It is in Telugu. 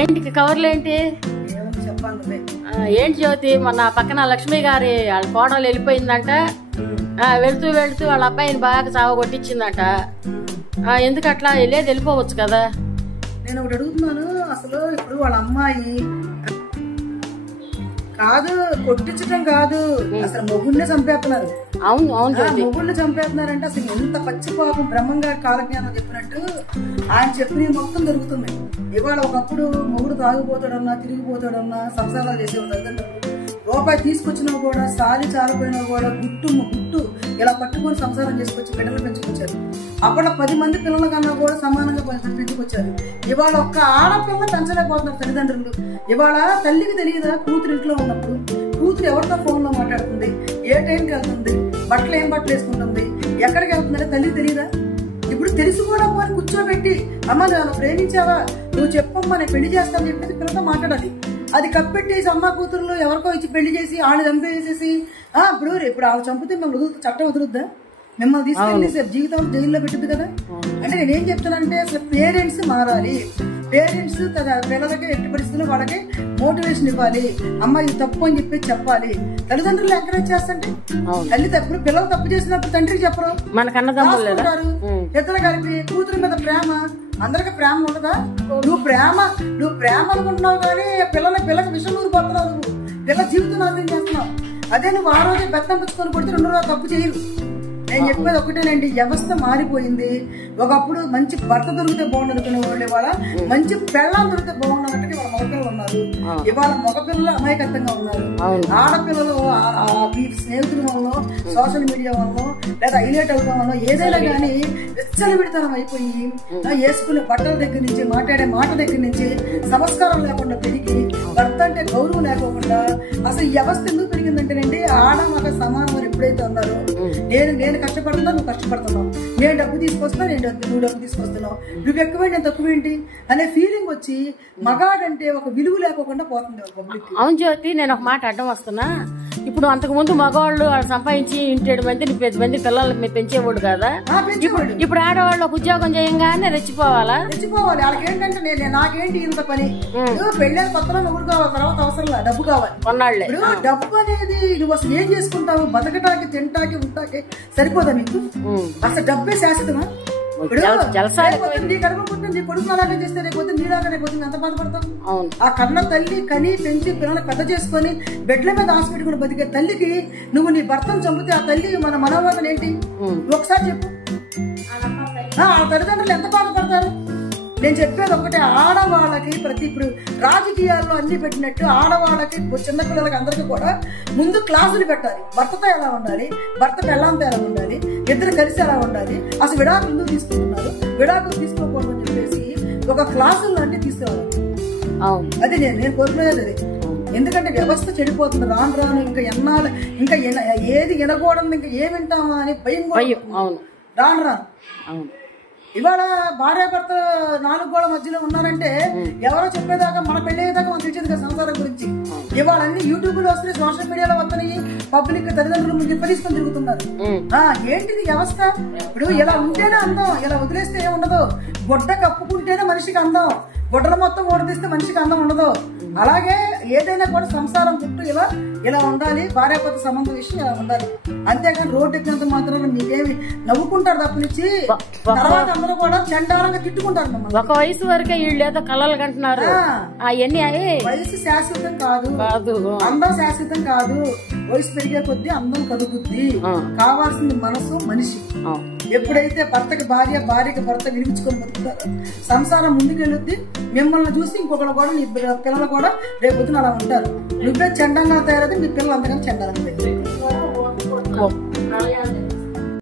ఏంటి కవర్లు ఏంటి? చెప్పండి. ఏంటి జ్యోతి, మొన్న పక్కన లక్ష్మి గారి వాళ్ళ కోడలు వెళ్ళిపోయిందంట. వెళుతూ వెళుతూ వాళ్ళ అబ్బాయిని బాగా చావ కొట్టించిందట. ఎందుకు అట్లా వెళ్ళిపోవచ్చు కదా. నేను ఒకటి అడుగుతున్నాను, అసలు ఇప్పుడు వాళ్ళ అమ్మాయి కాదు కొట్టించడం కాదు, అసలు మొగుడినే చంపేస్తున్నారు. అవును అవును, మొగుడిని చంపేస్తున్నారంటే అసలు ఎంత పచ్చిపాపం. బ్రహ్మంగారి కాలజ్ఞానం చెప్పినట్టు ఆయన చెప్పినవి మొత్తం దొరుకుతున్నాయి. ఇవాళ ఒకప్పుడు మొగుడు తాగిపోతాడన్నా తిరిగిపోతాడన్నా సంసారాలు చేసేవాళ్ళు. రూపాయి తీసుకొచ్చినా కూడా సాలి చాలిపోయినా కూడా గుట్టు ఇలా పట్టుకొని సంసారం చేసుకొచ్చి బిడ్డలు పెంచుకొచ్చారు. అప్పట్లో 10 మంది పిల్లల కన్నా కూడా సమానంగా పెంచుకొచ్చారు. ఇవాళ ఒక్క ఆడపిల్ల పెంచలేకపోతున్నారు తల్లిదండ్రులు. ఇవాళ తల్లికి తెలియదా కూతురు ఇంట్లో ఉన్నప్పుడు కూతురు ఎవరితో ఫోన్ లో మాట్లాడుతుంది, ఏ టైంకి వెళ్తుంది, బట్టలు ఏం బట్టలు వేసుకుంటుంది, ఎక్కడికి వెళ్తుందంటే తల్లికి తెలియదా? ఇప్పుడు తెలిసి కూడా పోని కూర్చోబెట్టి అమ్మ నువ్వు ప్రేమించావా, నువ్వు చెప్పమ్మా నేను పెళ్లి చేస్తానని చెప్పేసి పిల్లలతో మాట్లాడాలి. అది కప్పెట్టేసి అమ్మ కూతురులో ఎవరికో ఇచ్చి పెళ్లి చేసి ఆడ చంపేసేసి ఇప్పుడు ఆవిడ చంపితే మిమ్మల్ని చట్టం వదులుద్దా? మిమ్మల్ని తీసుకెళ్ళి జీవితం జైల్లో పెట్టింది కదా. అంటే నేనేం చెప్తానంటే అసలు పేరెంట్స్ మారాలి. పేరెంట్స్ పిల్లలకి ఎట్టి పరిస్థితుల్లో వాళ్ళకి మోటివేషన్ ఇవ్వాలి. అమ్మ ఇది తప్పు అని చెప్పి చెప్పాలి. తల్లిదండ్రులు ఎంకరేజ్ చేస్తుంటే తల్లి తప్పుడు పిల్లలు తప్పు చేసినప్పుడు తండ్రికి చెప్పరు, రాసుకుంటారు. ఇద్దరు కలిపి కూతురు మీద ప్రేమ, అందరికి ప్రేమ ఉండదా? నువ్వు ప్రేమ అనుకుంటున్నావు కానీ పిల్లకి విషం ఊరిపోతున్నావు. నువ్వు పిల్ల జీవితం నాశనం చేస్తున్నావు. అదే నువ్వు ఆ రోజే బెత్తం పుచ్చుకొని కొడితే 2 రోజులు తప్పు చేయరు. నేను చెప్పేది ఒకటేనండి, వ్యవస్థ మారిపోయింది. ఒకప్పుడు మంచి భర్త దొరికితే బాగుండు అనుకునే వాళ్ళు ఇవాళ మంచి పెళ్ళం దొరికితే బాగుండు అన్నట్టు ఇవాళ మగపిల్లలు ఉన్నారు. ఇవాళ మగపిల్లలు అమాయకత్వంగా ఉన్నారు. ఆడపిల్లలు స్నేహితుల వల్ల, సోషల్ మీడియా వల్ల, లేదా హైలైట్ అవడం వల్ల ఏదైనా కానీ విచ్చలవిడితనం అయిపోయి వేసుకునే బట్టల దగ్గర నుంచి మాట్లాడే మాట దగ్గర నుంచి సంస్కారం లేకుండా పెరిగి భర్త అంటే గౌరవం లేకోకుండా అసలు ఈ వ్యవస్థ ఎందుకు పెరిగిందంటేనండి, ఆడ మగ సమానం ఎప్పుడైతే ఉన్నారో నేను కష్టపడుతున్నా నువ్వు కష్టపడుతున్నావు, నేను డబ్బు తీసుకొస్తున్నా నువ్వు డబ్బు తీసుకొస్తున్నావు, నువ్వు ఎక్కువేంటి నేను తక్కువేంటి అనే ఫీలింగ్ వచ్చి మగాడంటే ఒక విలువ లేకోకుండా పోతుంది పబ్లిక్. అవును జ్యోతి, నేను ఒక మాట అడ్డం వస్తున్నా. ఇప్పుడు అంతకు ముందు మగవాళ్ళు సంపాదించి 7 మంది 10 మంది పిల్లలు పెంచేవాడు కదా. ఇప్పుడు ఆడవాళ్ళు ఒక ఉద్యోగం చేయంగానే రెచ్చిపోవాలి. వాళ్ళకి ఏంటంటే నాకేంటి ఇంత పని, పెళ్ళైన కొత్తలో నువ్వు కావాలి, తర్వాత అవసరం డబ్బు కావాలి. కొన్నాళ్ళే డబ్బు అనేది నువ్వు అసలు ఏం చేసుకుంటావు? బతకటానికి తింటాకి ఉంటాకి సరిపోదా నీకు? అసలు డబ్బే శాశ్వతమా? నీ కడుపు పుట్టిన నీ కొడుకు అలాగే చేస్తే రేపు నీలాగా రేపు ఎంత బాధపడతావు? ఆ కన్న తల్లి కని పెంచి పిల్లలు పెద్ద చేసుకుని బెడ్ల మీద హాస్పిటల్ బతికే తల్లికి నువ్వు నీ భర్తను చంపితే ఆ తల్లి మన మనోవేదన ఏంటి ఒకసారి చెప్పు. ఆ తల్లిదండ్రులు ఎంత బాధపడతారు? నేను చెప్పేది ఒకటే, ఆడవాళ్ళకి ఇప్పుడు రాజకీయాల్లో అన్ని పెట్టినట్టు ఆడవాళ్ళకి చిన్నపిల్లలకి అందరికీ కూడా ముందు క్లాసులు పెట్టాలి. భర్తతో ఎలా ఉండాలి, భర్త పెళ్ళాంతో ఎలా ఉండాలి, ఇద్దరు కలిసి ఎలా ఉండాలి, అసలు విడాకులు ఎందుకు తీసుకుంటున్నారు, విడాకులు తీసుకోకూడదు అని చెప్పేసి ఒక క్లాసుల్లో అన్ని తీసుకురావాలి. అది నేను కోరుకునేది అది. ఎందుకంటే వ్యవస్థ చెడిపోతుంది రాను ఇంకా ఎన్నాళ్ళు ఇంకా ఏది వినకూడదు ఇంకా ఏం వింటామా అని భయం రాను. ఇవాళ భార్యాభర్త 4 గోడల మధ్యలో ఉన్నారంటే ఎవరో చెప్పేదాకా మన పెళ్ళేదాకా మనం తెలిసేది కదా సంసారం గురించి. ఇవాళ అన్ని యూట్యూబ్ లో వస్తున్నాయి, సోషల్ మీడియాలో వస్తున్నాయి, పబ్లిక్ తల్లిదండ్రులు చెప్పలిసుకొని తిరుగుతున్నారు. ఏంటిది వ్యవస్థ? ఇప్పుడు ఇలా ఉంటేనే అందం, ఇలా వదిలేస్తే ఏం ఉండదు. గుడ్డ కప్పుకుంటేనే మనిషికి అందం, గుడ్డలు మొత్తం ఓడిపిస్తే మనిషికి అందం ఉండదు. అలాగే ఏదైనా కూడా సంసారం చుట్టూ ఇలా ఉండాలి, భార్యాభర్త సంబంధం విషయం ఇలా ఉండాలి. అంతేకాని రోడ్డు ఎక్కినంత మాత్రం మీకేమి నవ్వుకుంటారు తప్పనిచ్చి తర్వాత అందరూ కూడా చండాలంగా తిట్టుకుంటారు మమ్మల్ని. ఒక వయసు వరకే వీళ్ళు ఏదో కళలు కంటున్నారు. వయసు శాశ్వతం కాదు, అందం శాశ్వతం కాదు. వయసు పెరిగే కొద్దీ అందం కదుగుద్ది. కావాల్సింది మనసు మనిషి. ఎప్పుడైతే భర్తకి భార్య, భార్యకి భర్త వినిపించుకొని బతుకుతారో సంసారం ముందుకెళ్ళుద్ది. మిమ్మల్ని చూసి ఇంకొకరు కూడా నీ పిల్లలు కూడా రేపు పొద్దున అలా ఉంటారు. నువ్వే చండంగా తయారైతే మీ పిల్లలు అంతకన్నా చండాలంగా